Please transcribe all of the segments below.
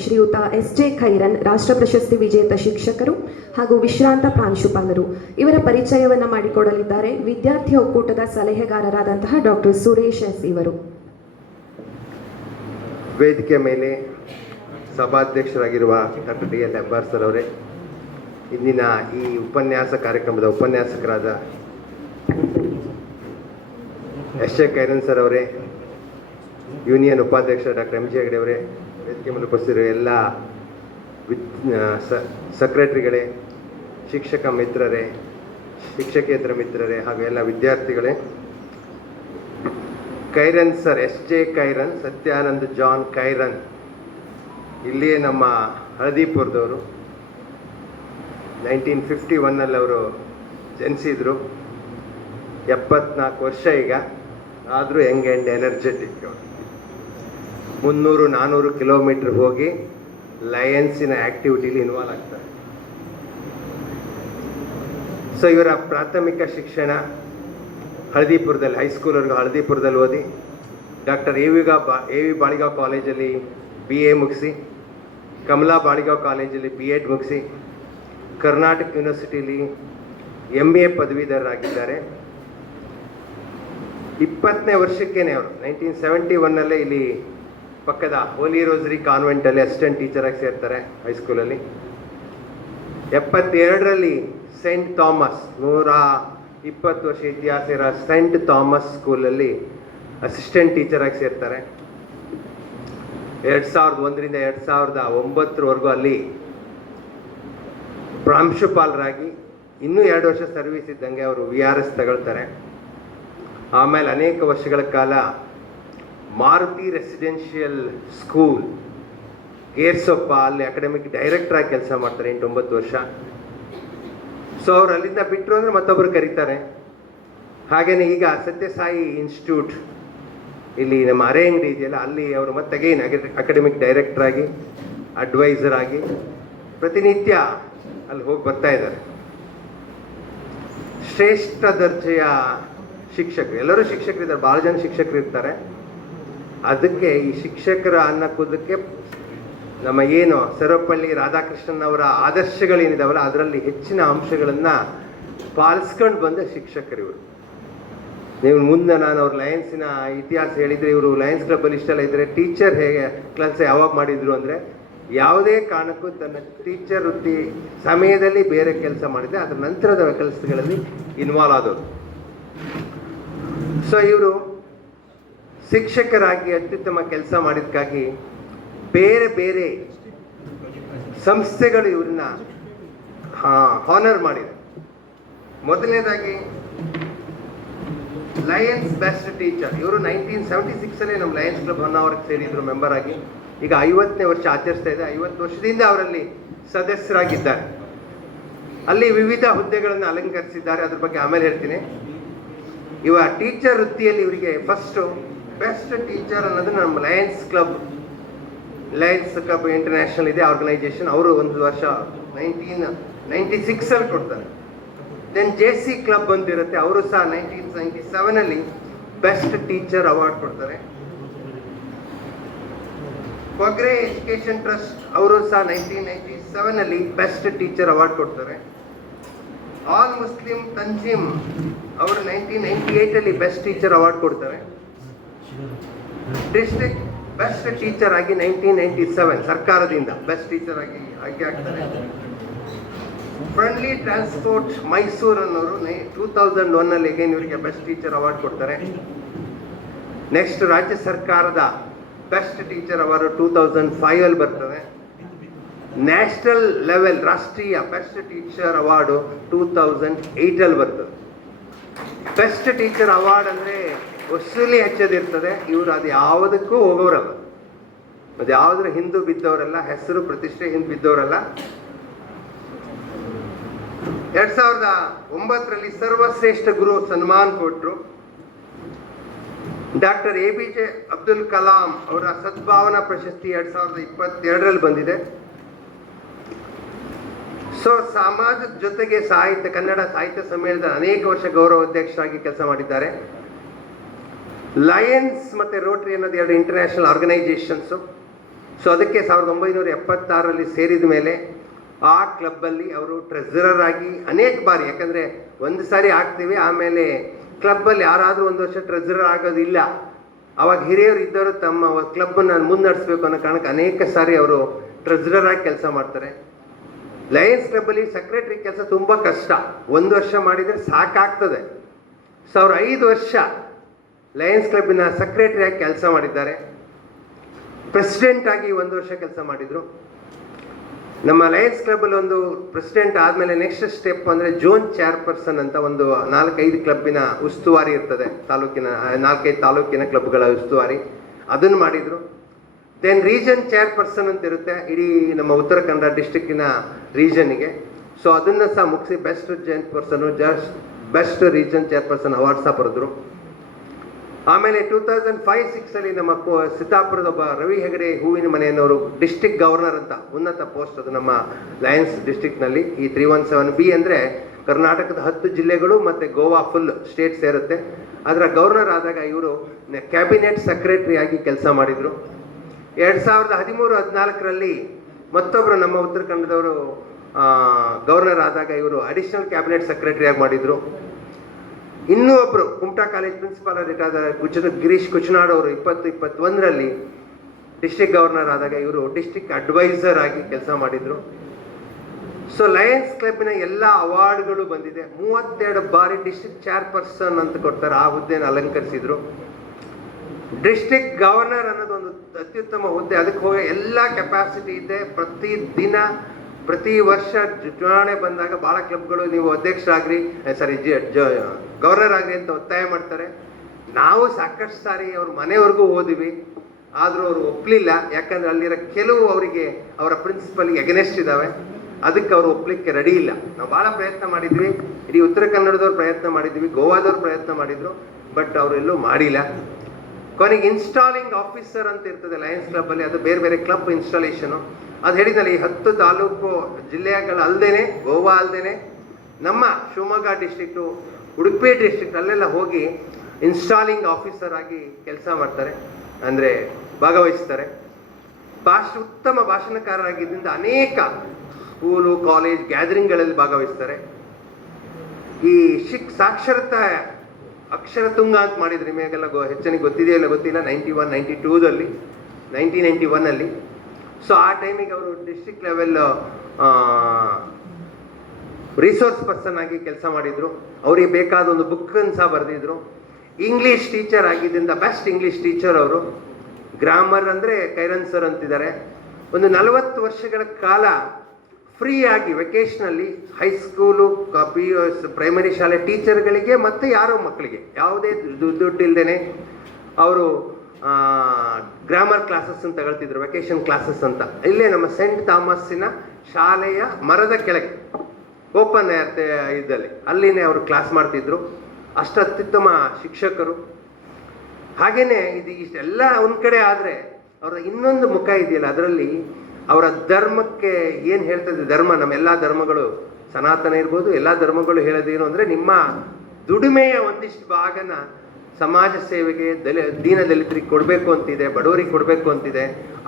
ಶ್ರೀಯುತ ಎಸ್.ಜೆ. ಖೈರನ್ ರಾಷ್ಟ್ರ ಪ್ರಶಸ್ತಿ ವಿಜೇತ ಶಿಕ್ಷಕರು ಹಾಗೂ ವಿಶ್ರಾಂತ ಪ್ರಾಂಶುಪಾಲರು. ಇವರ ಪರಿಚಯವನ್ನು ಮಾಡಿಕೊಡಲಿದ್ದಾರೆ ವಿದ್ಯಾರ್ಥಿ ಒಕ್ಕೂಟದ ಸಲಹೆಗಾರರಾದಂತಹ ಡಾಕ್ಟರ್ ಸುರೇಶ್ ಎಸ್. ಇವರು. ವೇದಿಕೆ ಮೇಲೆ ಸಭಾಧ್ಯಕ್ಷರಾಗಿರುವ ಡಾಕ್ಟರ್ ಡಿ.ಎಲ್. ಹೆಬ್ಬಾರ್ ಸರ್ ಅವರೇ, ಇಂದಿನ ಈ ಉಪನ್ಯಾಸ ಕಾರ್ಯಕ್ರಮದ ಉಪನ್ಯಾಸಕರಾದ ಎಸ್.ಜೆ. ಖೈರನ್ ಸರ್ ಅವರೇ, ಯೂನಿಯನ್ ಉಪಾಧ್ಯಕ್ಷ ಡಾಕ್ಟರ್ ಎಂ.ಜಿ. ಹೆಗಡೆ ಅವರೇ, ವೇದಿಕೆ ಮೇಲೆ ಉಪಸ್ಥಿತರು ಎಲ್ಲ ಸೆಕ್ರೆಟರಿಗಳೇ, ಶಿಕ್ಷಕ ಮಿತ್ರರೇ, ಶಿಕ್ಷಕೇತರ ಮಿತ್ರರೇ ಹಾಗೂ ಎಲ್ಲ ವಿದ್ಯಾರ್ಥಿಗಳೇ, ಖೈರನ್ ಸರ್, ಎಸ್.ಜೆ. ಖೈರನ್, ಸತ್ಯಾನಂದ್ ಜಾನ್ ಖೈರನ್ ಇಲ್ಲಿಯೇ ನಮ್ಮ ಹಳದಿಪುರದವರು. 1951 ಅವರು ಜನಿಸಿದರು. 74 ವರ್ಷ ಈಗ, ಆದರೂ ಯಂಗ್ ಆ್ಯಂಡ್ ಎನರ್ಜೆಟಿಕ್. 300-400 ಕಿಲೋಮೀಟ್ರ್ ಹೋಗಿ ಲಯನ್ಸಿನ ಆ್ಯಕ್ಟಿವಿಟಿಲಿ ಇನ್ವಾಲ್ವ್ ಆಗ್ತಾರೆ. ಸೊ ಇವರ ಪ್ರಾಥಮಿಕ ಶಿಕ್ಷಣ ಹಳದಿಪುರದಲ್ಲಿ, ಹೈಸ್ಕೂಲ್ವರೆಗೂ ಹಳದಿಪುರದಲ್ಲಿ ಓದಿ, ಡಾಕ್ಟರ್ ಎ ವಿ ಬಾಳಿಗಾವ್ ಕಾಲೇಜಲ್ಲಿ BA ಮುಗಿಸಿ, ಕಮಲಾ ಬಾಳಿಗಾವ್ ಕಾಲೇಜಲ್ಲಿ B.Ed ಮುಗಿಸಿ, ಕರ್ನಾಟಕ ಯೂನಿವರ್ಸಿಟಿಲಿ MA ಪದವೀಧರರಾಗಿದ್ದಾರೆ. 20ನೇ ವರ್ಷಕ್ಕೇನೆ ಅವರು 1971 ಇಲ್ಲಿ ಪಕ್ಕದ ಹೋಲಿ ರೋಸರಿ ಕಾನ್ವೆಂಟಲ್ಲಿ ಅಸಿಸ್ಟೆಂಟ್ ಟೀಚರಾಗಿ ಸೇರ್ತಾರೆ ಹೈಸ್ಕೂಲಲ್ಲಿ. 72ರಲ್ಲಿ ಸೆಂಟ್ ಥಾಮಸ್, 120 ವರ್ಷ ಇತಿಹಾಸ ಇರೋ ಸೆಂಟ್ ಥಾಮಸ್ ಸ್ಕೂಲಲ್ಲಿ ಅಸಿಸ್ಟೆಂಟ್ ಟೀಚರಾಗಿ ಸೇರ್ತಾರೆ. 2001ರಿಂದ 2009ವರೆಗೂ ಅಲ್ಲಿ ಪ್ರಾಂಶುಪಾಲರಾಗಿ ಇನ್ನೂ 2 ವರ್ಷ ಸರ್ವಿಸ್ ಇದ್ದಂಗೆ ಅವರು VRS ತಗೊಳ್ತಾರೆ. ಆಮೇಲೆ ಅನೇಕ ವರ್ಷಗಳ ಕಾಲ ಮಾರುತಿ ರೆಸಿಡೆನ್ಷಿಯಲ್ ಸ್ಕೂಲ್ ಗೇರ್ಸೊಪ್ಪ ಅಲ್ಲಿ ಅಕಾಡೆಮಿಕ್ ಡೈರೆಕ್ಟರಾಗಿ ಕೆಲಸ ಮಾಡ್ತಾರೆ 8-9 ವರ್ಷ. ಸೊ ಅವ್ರು ಅಲ್ಲಿಂದ ಬಿಟ್ಟರು ಅಂದರೆ ಮತ್ತೊಬ್ಬರು ಕರೀತಾರೆ. ಹಾಗೆಯೇ ಈಗ ಸತ್ಯಸಾಯಿ ಇನ್ಸ್ಟಿಟ್ಯೂಟ್ ಇಲ್ಲಿ ನಮ್ಮ ಅರೆಂಗಡಿ ಇದೆಯಲ್ಲ, ಅಲ್ಲಿ ಅವರು ಮತ್ತೆ ಅಗೈನ್ ಅಕಾಡೆಮಿಕ್ ಡೈರೆಕ್ಟರಾಗಿ, ಅಡ್ವೈಸರ್ ಆಗಿ ಪ್ರತಿನಿತ್ಯ ಅಲ್ಲಿ ಹೋಗಿ ಬರ್ತಾ ಇದ್ದಾರೆ. ಶ್ರೇಷ್ಠ ದರ್ಜೆಯ ಶಿಕ್ಷಕರು, ಎಲ್ಲರೂ ಶಿಕ್ಷಕರಿದ್ದಾರೆ, ಭಾಳ ಜನ ಶಿಕ್ಷಕರು ಇರ್ತಾರೆ. ಅದಕ್ಕೆ ಈ ಶಿಕ್ಷಕರ ಅನ್ನೋದಕ್ಕೆ ನಮ್ಮ ಏನು ಸರ್ವಪಲ್ಲಿ ರಾಧಾಕೃಷ್ಣನ್ ಅವರ ಆದರ್ಶಗಳೇನಿದಾವಲ್ಲ ಅದರಲ್ಲಿ ಹೆಚ್ಚಿನ ಅಂಶಗಳನ್ನು ಪಾಲಿಸ್ಕೊಂಡು ಬಂದ ಶಿಕ್ಷಕರಿವರು. ನೀವು ಮುಂದೆ ನಾನು ಅವ್ರ ಲಯನ್ಸಿನ ಇತಿಹಾಸ ಹೇಳಿದರೆ, ಇವರು ಲಯನ್ಸ್ ಕ್ಲಬ್ಬಲ್ಲಿ ಇಷ್ಟೆಲ್ಲ ಇದ್ದರೆ ಟೀಚರ್ ಹೇಗೆ ಕೆಲಸ ಯಾವಾಗ ಮಾಡಿದರು ಅಂದರೆ, ಯಾವುದೇ ಕಾರಣಕ್ಕೂ ತನ್ನ ಟೀಚರ್ ವೃತ್ತಿ ಸಮಯದಲ್ಲಿ ಬೇರೆ ಕೆಲಸ ಮಾಡಿದೆ, ಅದರ ನಂತರದ ಕೆಲಸಗಳಲ್ಲಿ ಇನ್ವಾಲ್ವ್ ಆದವರು. ಸೊ ಇವರು ಶಿಕ್ಷಕರಾಗಿ ಅತ್ಯುತ್ತಮ ಕೆಲಸ ಮಾಡಿದ್ದಕ್ಕಾಗಿ ಬೇರೆ ಬೇರೆ ಸಂಸ್ಥೆಗಳು ಇವ್ರನ್ನ ಹಾನರ್ ಮಾಡಿದೆ. ಮೊದಲನೇದಾಗಿ ಲಯನ್ಸ್ ಬೆಸ್ಟ್ ಟೀಚರ್, ಇವರು 1976 ನಮ್ಮ ಲಯನ್ಸ್ ಕ್ಲಬ್ ಹೊನ್ನಾವರಕ್ಕೆ ಸೇರಿದ್ರು ಮೆಂಬರ್ ಆಗಿ. ಈಗ 50ನೇ ವರ್ಷ ಆಚರಿಸ್ತಾ ಇದೆ. 50 ವರ್ಷದಿಂದ ಅವರಲ್ಲಿ ಸದಸ್ಯರಾಗಿದ್ದಾರೆ. ಅಲ್ಲಿ ವಿವಿಧ ಹುದ್ದೆಗಳನ್ನು ಅಲಂಕರಿಸಿದ್ದಾರೆ, ಅದ್ರ ಬಗ್ಗೆ ಆಮೇಲೆ ಹೇಳ್ತೀನಿ. ಇವ ಟೀಚರ್ ವೃತ್ತಿಯಲ್ಲಿ ಇವರಿಗೆ ಫಸ್ಟು ಬೆಸ್ಟ್ ಟೀಚರ್ ಅನ್ನೋದು ನಮ್ಮ ಲಯನ್ಸ್ ಕ್ಲಬ್ ಇಂಟರ್ನ್ಯಾಷನಲ್ ಇದೆ ಆರ್ಗನೈಜೇಷನ್, ಅವರು ಒಂದು ವರ್ಷ 1996 ಕೊಡ್ತಾರೆ. ದೆನ್ JC ಕ್ಲಬ್ ಅಂತಿರುತ್ತೆ, ಅವರು ಸಹ 1997 ಬೆಸ್ಟ್ ಟೀಚರ್ ಅವಾರ್ಡ್ ಕೊಡ್ತಾರೆ. ಕೊಗ್ರೆ ಎಜುಕೇಶನ್ ಟ್ರಸ್ಟ್ ಅವರು ಸಹ 1997 ಬೆಸ್ಟ್ ಟೀಚರ್ ಅವಾರ್ಡ್ ಕೊಡ್ತಾರೆ. ಆಲ್ ಮುಸ್ಲಿಂ ತಂಜೀಮ್ ಅವರು 1998 ಬೆಸ್ಟ್ ಟೀಚರ್ ಅವಾರ್ಡ್ ಕೊಡ್ತಾರೆ. ಡಿಸ್ಟ್ರಿಕ್ಟ್ ಬೆಸ್ಟ್ ಟೀಚರ್ ಆಗಿ 1997 ಸರ್ಕಾರದಿಂದ ಬೆಸ್ಟ್ ಟೀಚರ್ ಆಗಿ ಆಯ್ಕೆ ಆಗ್ತಾರೆ. ಫ್ರೆಂಡ್ಲಿ ಟ್ರಾನ್ಸ್ಪೋರ್ಟ್ ಮೈಸೂರು ಅನ್ನೋರು 2001 ಅಗೇನ್ ಇವರಿಗೆ ಬೆಸ್ಟ್ ಟೀಚರ್ ಅವಾರ್ಡ್ ಕೊಡ್ತಾರೆ. ನೆಕ್ಸ್ಟ್ ರಾಜ್ಯ ಸರ್ಕಾರದ ಬೆಸ್ಟ್ ಟೀಚರ್ ಅವಾರ್ಡ್ 2005 ಬರ್ತದೆ. ನ್ಯಾಷನಲ್ ಲೆವೆಲ್ ರಾಷ್ಟ್ರೀಯ ಬೆಸ್ಟ್ ಟೀಚರ್ ಅವಾರ್ಡು 2008 ಬರ್ತದೆ. ಬೆಸ್ಟ್ ಟೀಚರ್ ಅವಾರ್ಡ್ ಅಂದರೆ ವಸೂಲಿ ಹೆಚ್ಚದಿರ್ತದೆ. ಇವರು ಅದು ಯಾವುದಕ್ಕೂ ಹೋಗೋರಲ್ಲ, ಅದು ಯಾವುದ್ರ ಹಿಂದೂ ಬಿದ್ದವರಲ್ಲ, ಹೆಸರು ಪ್ರತಿಷ್ಠೆ ಹಿಂದೆ ಬಿದ್ದವರಲ್ಲ. 2009 ಸರ್ವಶ್ರೇಷ್ಠ ಗುರು ಸನ್ಮಾನ್ ಕೊಟ್ಟರು. ಡಾಕ್ಟರ್ APJ ಅಬ್ದುಲ್ ಕಲಾಂ ಅವರ ಸದ್ಭಾವನಾ ಪ್ರಶಸ್ತಿ 2022 ಬಂದಿದೆ. ಸೊ ಸಮಾಜದ ಜೊತೆಗೆ ಸಾಹಿತ್ಯ, ಕನ್ನಡ ಸಾಹಿತ್ಯ ಸಮ್ಮೇಳನದ ಅನೇಕ ವರ್ಷ ಗೌರವ ಅಧ್ಯಕ್ಷರಾಗಿ ಕೆಲಸ ಮಾಡಿದ್ದಾರೆ. ಲಯನ್ಸ್ ಮತ್ತು ರೋಟರಿ ಅನ್ನೋದು 2 ಇಂಟರ್ನ್ಯಾಷನಲ್ ಆರ್ಗನೈಜೇಷನ್ಸು. ಸೊ ಅದಕ್ಕೆ 1976ರಲ್ಲಿ ಸೇರಿದ ಮೇಲೆ ಆ ಕ್ಲಬ್ಬಲ್ಲಿ ಅವರು ಟ್ರೆಸರರ್ ಆಗಿ ಅನೇಕ ಬಾರಿ, ಯಾಕಂದರೆ ಒಂದು ಸಾರಿ ಆಗ್ತೀವಿ, ಆಮೇಲೆ ಕ್ಲಬ್ಬಲ್ಲಿ ಯಾರಾದರೂ ಒಂದು ವರ್ಷ ಟ್ರೆಸರರ್ ಆಗೋದಿಲ್ಲ. ಅವಾಗ ಹಿರಿಯರು ಇದ್ದವರು ತಮ್ಮ ಕ್ಲಬ್ಬನ್ನು ಮುನ್ನಡೆಸಬೇಕು ಅನ್ನೋ ಕಾರಣಕ್ಕೆ ಅನೇಕ ಸಾರಿ ಅವರು ಟ್ರೆಸರರ್ ಆಗಿ ಕೆಲಸ ಮಾಡ್ತಾರೆ. ಲಯನ್ಸ್ ಕ್ಲಬ್ಬಲ್ಲಿ ಸೆಕ್ರೆಟರಿ ಕೆಲಸ ತುಂಬ ಕಷ್ಟ. 1 ವರ್ಷ ಮಾಡಿದರೆ ಸಾಕಾಗ್ತದೆ. ಸೊ ಅವರು 5 ವರ್ಷ ಲಯನ್ಸ್ ಕ್ಲಬ್ಬಿನ ಸೆಕ್ರೆಟರಿಯಾಗಿ ಕೆಲಸ ಮಾಡಿದ್ದಾರೆ. ಪ್ರೆಸಿಡೆಂಟ್ ಆಗಿ 1 ವರ್ಷ ಕೆಲಸ ಮಾಡಿದರು. ನಮ್ಮ ಲಯನ್ಸ್ ಕ್ಲಬ್ಬಲ್ಲಿ ಒಂದು ಪ್ರೆಸಿಡೆಂಟ್ ಆದಮೇಲೆ ನೆಕ್ಸ್ಟ್ ಸ್ಟೆಪ್ ಅಂದರೆ ಝೋನ್ ಚೇರ್ಪರ್ಸನ್ ಅಂತ ಒಂದು 4-5 ಕ್ಲಬ್ಬಿನ ಉಸ್ತುವಾರಿ ಇರ್ತದೆ, ತಾಲೂಕಿನ 4-5 ತಾಲೂಕಿನ ಕ್ಲಬ್ಗಳ ಉಸ್ತುವಾರಿ, ಅದನ್ನು ಮಾಡಿದರು. ದೆನ್ ರೀಜನ್ ಚೇರ್ಪರ್ಸನ್ ಅಂತ ಇರುತ್ತೆ ಇಡೀ ನಮ್ಮ ಉತ್ತರ ಕನ್ನಡ ಡಿಸ್ಟಿಕ್ಕಿನ ರೀಜನ್ನಿಗೆ. ಸೊ ಅದನ್ನು ಸಹ ಮುಗಿಸಿ best chairperson, best region chairperson award ಸಹ ಬರೆದ್ರು. ಆಮೇಲೆ 2005-06 ನಮ್ಮ ಸಿದ್ದಾಪುರದ ಒಬ್ಬ ರವಿ ಹೆಗಡೆ ಹೂವಿನ ಮನೆಯವರು ಡಿಸ್ಟಿಕ್ ಗವರ್ನರ್ ಅಂತ ಉನ್ನತ ಪೋಸ್ಟ್, ಅದು ನಮ್ಮ ಲಯನ್ಸ್ ಡಿಸ್ಟಿಕ್ನಲ್ಲಿ. ಈ 317B ಅಂದರೆ ಕರ್ನಾಟಕದ 10 ಜಿಲ್ಲೆಗಳು ಮತ್ತು ಗೋವಾ ಫುಲ್ ಸ್ಟೇಟ್ ಸೇರುತ್ತೆ. ಅದರ ಗವರ್ನರ್ ಆದಾಗ ಇವರು ಕ್ಯಾಬಿನೆಟ್ ಸೆಕ್ರೆಟರಿ ಆಗಿ ಕೆಲಸ ಮಾಡಿದರು. 2013-14ರಲ್ಲಿ ಮತ್ತೊಬ್ಬರು ನಮ್ಮ ಉತ್ತರ ಕನ್ನಡದವರು ಗವರ್ನರ್ ಆದಾಗ ಇವರು ಅಡಿಷನಲ್ ಕ್ಯಾಬಿನೆಟ್ ಸೆಕ್ರೆಟರಿ ಆಗಿ ಮಾಡಿದರು. ಇನ್ನೂ ಒಬ್ಬರು Kumta college principal retired Girish Kuchanad ಅವರು 2021ರಲ್ಲಿ ಡಿಸ್ಟಿಕ್ ಗವರ್ನರ್ ಆದಾಗ ಇವರು ಡಿಸ್ಟಿಕ್ ಅಡ್ವೈಸರ್ ಆಗಿ ಕೆಲಸ ಮಾಡಿದರು. ಸೊ ಲಯನ್ಸ್ ಕ್ಲಬ್ಬಿನ ಎಲ್ಲ ಅವಾರ್ಡ್ಗಳು ಬಂದಿದೆ. 32 ಬಾರಿ ಡಿಸ್ಟಿಕ್ ಚೇರ್ಪರ್ಸನ್ ಅಂತ ಕೊಡ್ತಾರೆ, ಆ ಹುದ್ದೆಯನ್ನು ಅಲಂಕರಿಸಿದ್ರು. ಡಿಸ್ಟಿಕ್ ಗವರ್ನರ್ ಅನ್ನೋದು ಒಂದು ಅತ್ಯುತ್ತಮ ಹುದ್ದೆ. ಅದಕ್ಕೆ ಹೋಗಿ ಎಲ್ಲ ಕೆಪಾಸಿಟಿ ಇದೆ. ಪ್ರತಿ ವರ್ಷ ಚುನಾವಣೆ ಬಂದಾಗ ಭಾಳ ಕ್ಲಬ್ಗಳು ನೀವು ಅಧ್ಯಕ್ಷರಾಗ್ರಿ, ಗವರ್ನರ್ ಆಗ್ರಿ ಅಂತ ಒತ್ತಾಯ ಮಾಡ್ತಾರೆ. ನಾವು ಸಾಕಷ್ಟು ಸಾರಿ ಅವ್ರ ಮನೆವರೆಗೂ ಹೋದಿವಿ, ಆದರೂ ಅವರು ಒಪ್ಪಲಿಲ್ಲ. ಯಾಕಂದರೆ ಅಲ್ಲಿರೋ ಕೆಲವು ಅವರಿಗೆ ಅವರ ಪ್ರಿನ್ಸಿಪಲ್ಗೆ ಎಗನೆಸ್ಟ್ ಇದ್ದಾವೆ, ಅದಕ್ಕೆ ಅವರು ಒಪ್ಪಲಿಕ್ಕೆ ರೆಡಿ ಇಲ್ಲ. ನಾವು ಭಾಳ ಪ್ರಯತ್ನ ಮಾಡಿದ್ವಿ, ಇಡೀ ಉತ್ತರ ಕನ್ನಡದವ್ರು ಪ್ರಯತ್ನ ಮಾಡಿದ್ವಿ, ಗೋವಾದವ್ರು ಪ್ರಯತ್ನ ಮಾಡಿದರು, ಬಟ್ ಅವರೆಲ್ಲೂ ಮಾಡಿಲ್ಲ. ಕೊನೆಗೆ ಇನ್ಸ್ಟಾಲಿಂಗ್ ಆಫೀಸರ್ ಅಂತ ಇರ್ತದೆ ಲಯನ್ಸ್ ಕ್ಲಬ್ಬಲ್ಲಿ, ಅದು ಬೇರೆ ಬೇರೆ ಕ್ಲಬ್ ಇನ್ಸ್ಟಾಲೇಷನು. ಅದು ಹೇಳಿದ್ನಲ್ಲಿ 10 ತಾಲೂಕು ಜಿಲ್ಲೆಗಳಲ್ಲದೆ, ಗೋವಾ ಅಲ್ಲದೆ ನಮ್ಮ ಶಿವಮೊಗ್ಗ ಡಿಸ್ಟ್ರಿಕ್ಟು, ಉಡುಪಿ ಡಿಸ್ಟ್ರಿಕ್ಟ್ ಅಲ್ಲೆಲ್ಲ ಹೋಗಿ ಇನ್ಸ್ಟಾಲಿಂಗ್ ಆಫೀಸರ್ ಆಗಿ ಕೆಲಸ ಮಾಡ್ತಾರೆ, ಅಂದರೆ ಭಾಗವಹಿಸ್ತಾರೆ. ಉತ್ತಮ ಭಾಷಣಕಾರರಾಗಿದ್ದರಿಂದ ಅನೇಕ ಸ್ಕೂಲು ಕಾಲೇಜ್ ಗ್ಯಾದರಿಂಗ್ಗಳಲ್ಲಿ ಭಾಗವಹಿಸ್ತಾರೆ. ಈ ಸಾಕ್ಷರತಾ ಅಕ್ಷರ ತುಂಗ ಅಂತ ಮಾಡಿದ್ರು, ನಿಮಗೆಲ್ಲ ಹೆಚ್ಚನಿಗೆ ಗೊತ್ತಿದೆಯೋ ಇಲ್ಲ ಗೊತ್ತಿಲ್ಲ, 91-92ದಲ್ಲಿ 1991ಲ್ಲಿ. ಸೊ ಆ ಟೈಮಿಗೆ ಅವರು ಡಿಸ್ಟ್ರಿಕ್ಟ್ ಲೆವೆಲ್ ರಿಸೋರ್ಸ್ ಪರ್ಸನ್ ಆಗಿ ಕೆಲಸ ಮಾಡಿದರು. ಅವರಿಗೆ ಬೇಕಾದ ಒಂದು ಬುಕ್ಕನ್ನು ಸಹ ಬರೆದಿದ್ರು. ಇಂಗ್ಲೀಷ್ ಟೀಚರ್ ಆಗಿದ್ದರಿಂದ ಬೆಸ್ಟ್ ಇಂಗ್ಲೀಷ್ ಟೀಚರ್ ಅವರು. ಗ್ರಾಮರ್ ಅಂದರೆ ಕೈರನ್ ಸರ್ ಅಂತಿದ್ದಾರೆ. ಒಂದು 40 ವರ್ಷಗಳ ಕಾಲ ಫ್ರೀಯಾಗಿ ವೆಕೇಷನಲ್ಲಿ ಹೈಸ್ಕೂಲು, PUS, ಪ್ರೈಮರಿ ಶಾಲೆ ಟೀಚರ್ಗಳಿಗೆ ಮತ್ತು ಯಾರೋ ಮಕ್ಕಳಿಗೆ ಯಾವುದೇ ದುಡ್ಡು ಇಲ್ಲದೇ ಅವರು ಗ್ರಾಮರ್ ಕ್ಲಾಸಸ್ ಅಂತ ತಗೊಳ್ತಿದ್ರು, ವೆಕೇಷನ್ ಕ್ಲಾಸಸ್ ಅಂತ. ಇಲ್ಲೇ ನಮ್ಮ ಸೆಂಟ್ ಥಾಮಸ್ಸಿನ ಶಾಲೆಯ ಮರದ ಕೆಳಗೆ ಓಪನ್ ಇದ್ದಲ್ಲಿ ಅಲ್ಲಿನೇ ಅವರು ಕ್ಲಾಸ್ ಮಾಡ್ತಿದ್ರು. ಅಷ್ಟು ಅತ್ಯುತ್ತಮ ಶಿಕ್ಷಕರು. ಹಾಗೆಯೇ ಇಷ್ಟೆಲ್ಲ ಒಂದು ಕಡೆ ಆದರೆ ಅವರ ಇನ್ನೊಂದು ಮುಖ ಇದೆಯಲ್ಲ, ಅದರಲ್ಲಿ ಅವರ ಧರ್ಮಕ್ಕೆ ಏನು ಹೇಳ್ತದೆ, ಧರ್ಮ ನಮ್ಮೆಲ್ಲ ಧರ್ಮಗಳು, ಸನಾತನ ಇರ್ಬೋದು, ಎಲ್ಲ ಧರ್ಮಗಳು ಹೇಳೋದೇನು ಅಂದರೆ ನಿಮ್ಮ ದುಡಿಮೆಯ ಒಂದಿಷ್ಟು ಭಾಗನ ಸಮಾಜ ಸೇವೆಗೆ, ದೀನ ದಲಿತರಿಗೆ ಕೊಡಬೇಕು ಅಂತಿದೆ, ಬಡವರಿಗೆ ಕೊಡಬೇಕು ಅಂತಿದೆ.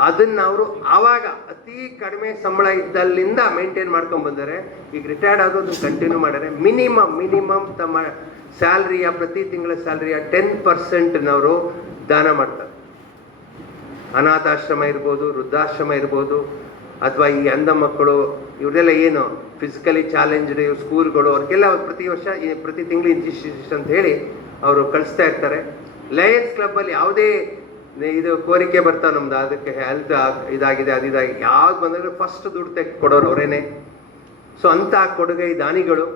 ಅದನ್ನು ಅವರು ಆವಾಗ ಅತಿ ಕಡಿಮೆ ಸಂಬಳ ಇದ್ದಲ್ಲಿಂದ ಮೇಂಟೈನ್ ಮಾಡ್ಕೊಂಡು ಬಂದರೆ, ಈಗ ರಿಟೈರ್ಡ್ ಆಗೋದು ಕಂಟಿನ್ಯೂ ಮಾಡ್ಯಾರೆ. ಮಿನಿಮಮ್ ತಮ್ಮ ಸ್ಯಾಲ್ರಿಯ, ಪ್ರತಿ ತಿಂಗಳ ಸ್ಯಾಲ್ರಿಯ 10%ನವರು ದಾನ ಮಾಡ್ತಾರೆ. ಅನಾಥಾಶ್ರಮ ಇರ್ಬೋದು, ವೃದ್ಧಾಶ್ರಮ ಇರ್ಬೋದು, ಅಥವಾ ಈ ಅಂಧ ಮಕ್ಕಳು, ಇವರೆಲ್ಲ ಏನು ಫಿಸಿಕಲಿ ಚಾಲೆಂಜ್ಡ್ ಸ್ಕೂಲ್ಗಳು, ಅವ್ರಿಗೆಲ್ಲ ಪ್ರತಿ ತಿಂಗಳು ಇನ್ಸ್ಟಿಟ್ಯೂಷನ್ ಅಂತ ಹೇಳಿ ಅವರು ಕಳಿಸ್ತಾ ಇರ್ತಾರೆ. ಲಯನ್ಸ್ ಕ್ಲಬ್ಬಲ್ಲಿ ಯಾವುದೇ ಇದು ಕೋರಿಕೆ ಬರ್ತಾವೆ ನಮ್ದು, ಅದಕ್ಕೆ ಹೆಲ್ತ್ ಇದಾಗಿದೆ, ಅದಿದಾಗಿ ಯಾವ್ದು ಬಂದರೆ ಫಸ್ಟ್ ದುಡ್ಡು ತೆಗೆದು ಕೊಡೋರು ಅವರೇನೆ. ಸೊ ಅಂಥ ಕೊಡುಗೈ ದಾನಿಗಳು.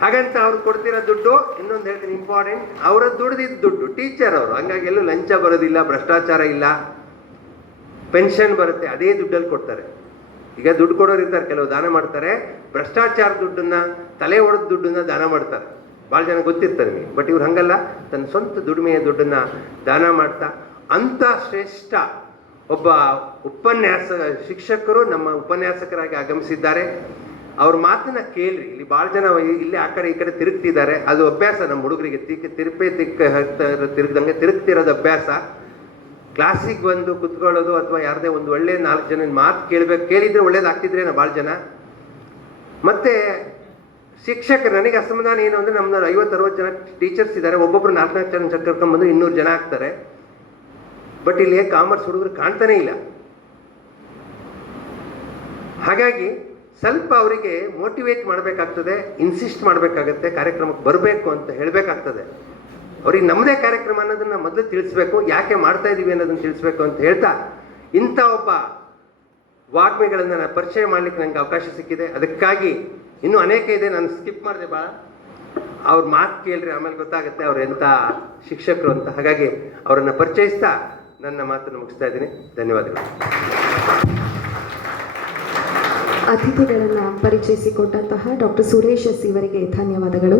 ಹಾಗಂತ ಅವ್ರು ಕೊಡ್ತಿರೋ ದುಡ್ಡು, ಇನ್ನೊಂದು ಹೇಳ್ತೀನಿ ಇಂಪಾರ್ಟೆಂಟ್, ಅವರ ದುಡ್ದಿದ್ದ ದುಡ್ಡು, ಟೀಚರ್ ಅವರು, ಹಂಗಾಗಿ ಎಲ್ಲೂ ಲಂಚ ಬರೋದಿಲ್ಲ, ಭ್ರಷ್ಟಾಚಾರ ಇಲ್ಲ, ಪೆನ್ಷನ್ ಬರುತ್ತೆ, ಅದೇ ದುಡ್ಡಲ್ಲಿ ಕೊಡ್ತಾರೆ. ಈಗ ದುಡ್ಡು ಕೊಡೋರು ಇರ್ತಾರೆ, ಕೆಲವು ದಾನ ಮಾಡ್ತಾರೆ, ಭ್ರಷ್ಟಾಚಾರ ದುಡ್ಡನ್ನು, ತಲೆ ಹೊಡೆದ ದುಡ್ಡನ್ನು ದಾನ ಮಾಡ್ತಾರೆ, ಭಾಳ ಜನ ಗೊತ್ತಿರ್ತಾರೆ ನಿಮಗೆ. ಬಟ್ ಇವ್ರು ಹಂಗಲ್ಲ, ತನ್ನ ಸ್ವಂತ ದುಡಿಮೆಯ ದುಡ್ಡನ್ನು ದಾನ ಮಾಡ್ತಾ ಅಂಥ ಶ್ರೇಷ್ಠ ಒಬ್ಬ ಶಿಕ್ಷಕರು ನಮ್ಮ ಉಪನ್ಯಾಸಕರಾಗಿ ಆಗಮಿಸಿದ್ದಾರೆ. ಅವ್ರ ಮಾತನ್ನ ಕೇಳ್ರಿ. ಇಲ್ಲಿ ಭಾಳ ಜನ ಇಲ್ಲಿ ಆ ಕಡೆ ಈ ಕಡೆ ತಿರುಗ್ತಿದ್ದಾರೆ, ಅದು ಅಭ್ಯಾಸ ನಮ್ಮ ಹುಡುಗರಿಗೆ. ತಿರುಗದಂಗೆ ತಿರುಗ್ತಿರೋದು ಅಭ್ಯಾಸ. ಕ್ಲಾಸಿಗೆ ಬಂದು ಕುತ್ಕೊಳ್ಳೋದು ಅಥವಾ ಯಾರದೇ ಒಂದು ಒಳ್ಳೆ 4 ಜನ ಮಾತು ಕೇಳಿದ್ರೆ ಒಳ್ಳೇದಾಗ್ತಿದ್ರೇನೋ ಭಾಳ ಜನ. ಮತ್ತು ಶಿಕ್ಷಕರು, ನನಗೆ ಅಸಮಾಧಾನ ಏನು ಅಂದರೆ ನಮ್ಮದು 50-60 ಜನ ಟೀಚರ್ಸ್ ಇದ್ದಾರೆ, ಒಬ್ಬೊಬ್ರು 4-4 ಜನ ಕರ್ಕೊಂಡ್ಬಂದು 200 ಜನ ಆಗ್ತಾರೆ. ಬಟ್ ಇಲ್ಲಿ ಕಾಮರ್ಸ್ ಹುಡುಗರು ಕಾಣ್ತಾನೇ ಇಲ್ಲ. ಹಾಗಾಗಿ ಸ್ವಲ್ಪ ಅವರಿಗೆ ಮೋಟಿವೇಟ್ ಮಾಡಬೇಕಾಗ್ತದೆ, ಇನ್ಸಿಸ್ಟ್ ಮಾಡಬೇಕಾಗತ್ತೆ, ಕಾರ್ಯಕ್ರಮಕ್ಕೆ ಬರಬೇಕು ಅಂತ ಹೇಳಬೇಕಾಗ್ತದೆ. ಅವ್ರಿಗೆ ನಮ್ಮದೇ ಕಾರ್ಯಕ್ರಮ ಅನ್ನೋದನ್ನು ಮೊದಲು ತಿಳಿಸ್ಬೇಕು, ಯಾಕೆ ಮಾಡ್ತಾ ಇದ್ದೀವಿ ಅನ್ನೋದನ್ನು ತಿಳಿಸ್ಬೇಕು ಅಂತ ಹೇಳ್ತಾ, ಇಂಥ ಒಬ್ಬ ವಾಗ್ಮಿಗಳನ್ನು ನಾನು ಪರಿಚಯ ಮಾಡಲಿಕ್ಕೆ ನನಗೆ ಅವಕಾಶ ಸಿಕ್ಕಿದೆ. ಅದಕ್ಕಾಗಿ ಇನ್ನೂ ಅನೇಕ ಇದೆ, ನಾನು ಸ್ಕಿಪ್ ಮಾಡಿದೆ ಭಾಳ. ಅವ್ರ ಮಾತು ಕೇಳ್ರಿ, ಆಮೇಲೆ ಗೊತ್ತಾಗುತ್ತೆ ಅವ್ರು ಎಂಥ ಶಿಕ್ಷಕರು ಅಂತ. ಹಾಗಾಗಿ ಅವರನ್ನು ಪರಿಚಯಿಸ್ತಾ ನನ್ನ ಮಾತನ್ನು ಮುಗಿಸ್ತಾ ಇದ್ದೀನಿ. ಧನ್ಯವಾದಗಳು. ಅತಿಥಿಗಳನ್ನು ಪರಿಚಯಿಸಿಕೊಟ್ಟಂತಹ ಡಾಕ್ಟರ್ ಸುರೇಶ್ ಎಸ್ ಇವರಿಗೆ ಧನ್ಯವಾದಗಳು.